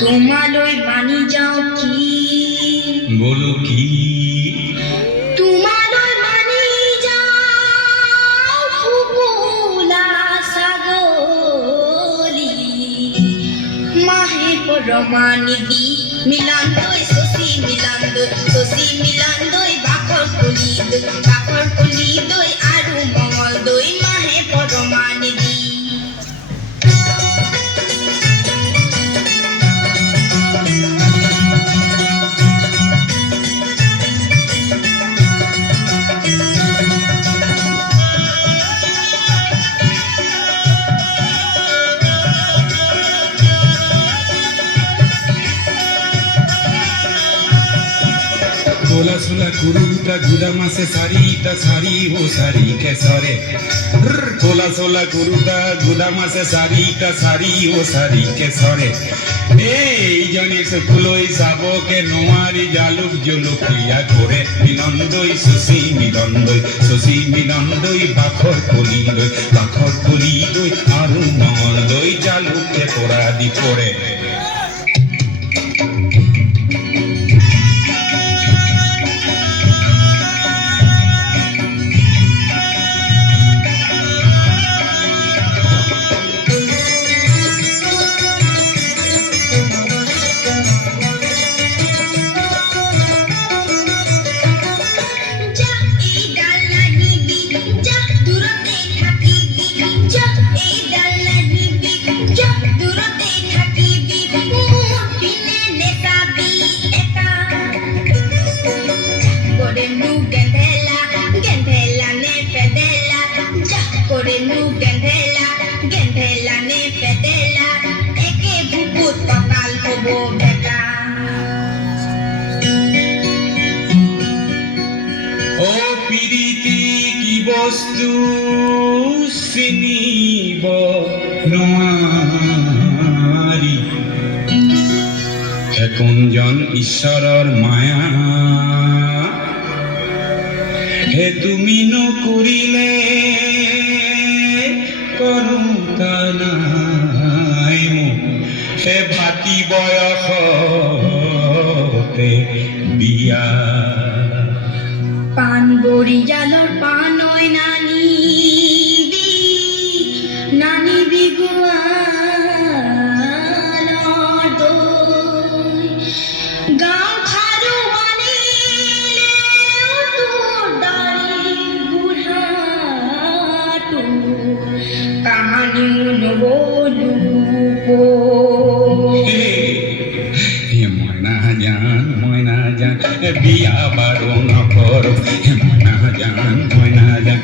তোমালৈ মানি যাওঁ কি বলো কি তোমালৈ মানি যাওঁ ফুকুলা ছাগলী মাহে পৰমানিধি মিলানলৈ শশী মিলানলৈ বাখৰ কলি দৈ আৰু মঙল দৈ মাহে পৰমানিধি Sola sola curuta guda mase sarita sari ho sari kesare Sola sola curuta guda mase sarita sari ho sari kesare এই জনে সকলই যাবকে নোৱাৰি জালুক জলকীয়া কৰে মিলনদৈ শশী মিলনদৈ বাখৰ কলি দৈ আৰু মঙল দৈ জালুকে পৰা দি পৰে বস্তু চিনিব নোৱাৰি কোনজন ঈশ্বৰৰ মায়া হে তুমি নকৰিলে কৰোতা নাই মোক হে ভাতি বয়সতে বিয়া পান বৰিয়ালৰ পানৈ নানিবি গোৱালৰ দৈ গাঁও খাৰু আনিলেও তোৰ দাড়ি বুঢ়াটো কাহানিও নবলো মই নাজান বিয়া বাৰু নকৰো মই নাজান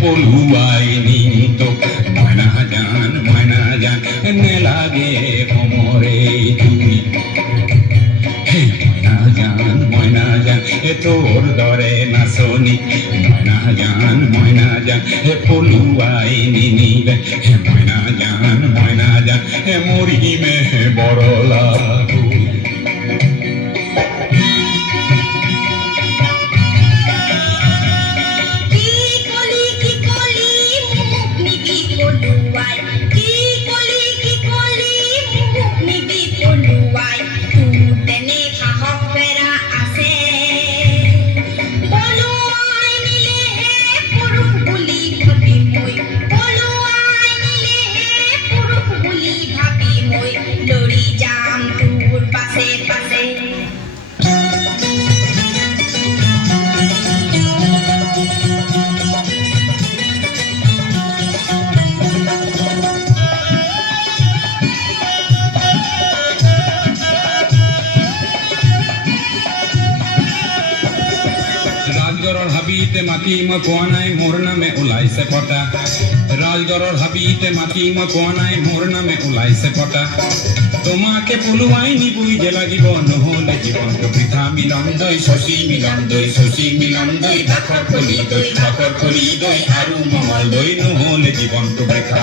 পলুৱাই নিতো মই নাজান নেলাগে সমৰে তুমি মই নাজান তোৰ দৰে নাচনি মই নাজান পলুৱাই নিনিলে মই নাজান মৰিমে বৰলা হাবিতে মাতি মই কোৱা নাই মোৰ নামে ওলাইছে পতা ৰাজগড়ৰ হাবিতে মাতি মই কোৱা নাই মোৰ নামে ওলাইছে পতা তোমাকে পলুৱাই নিবই যে লাগিব নহ'লে জীৱনটো বৃথা মিলন দৈ শশী মিলন দৈ শশী মিলন দৈ ভাখৰ কলি দৈ আৰু মঙল দৈ নহ'লে জীৱনটো বৃথা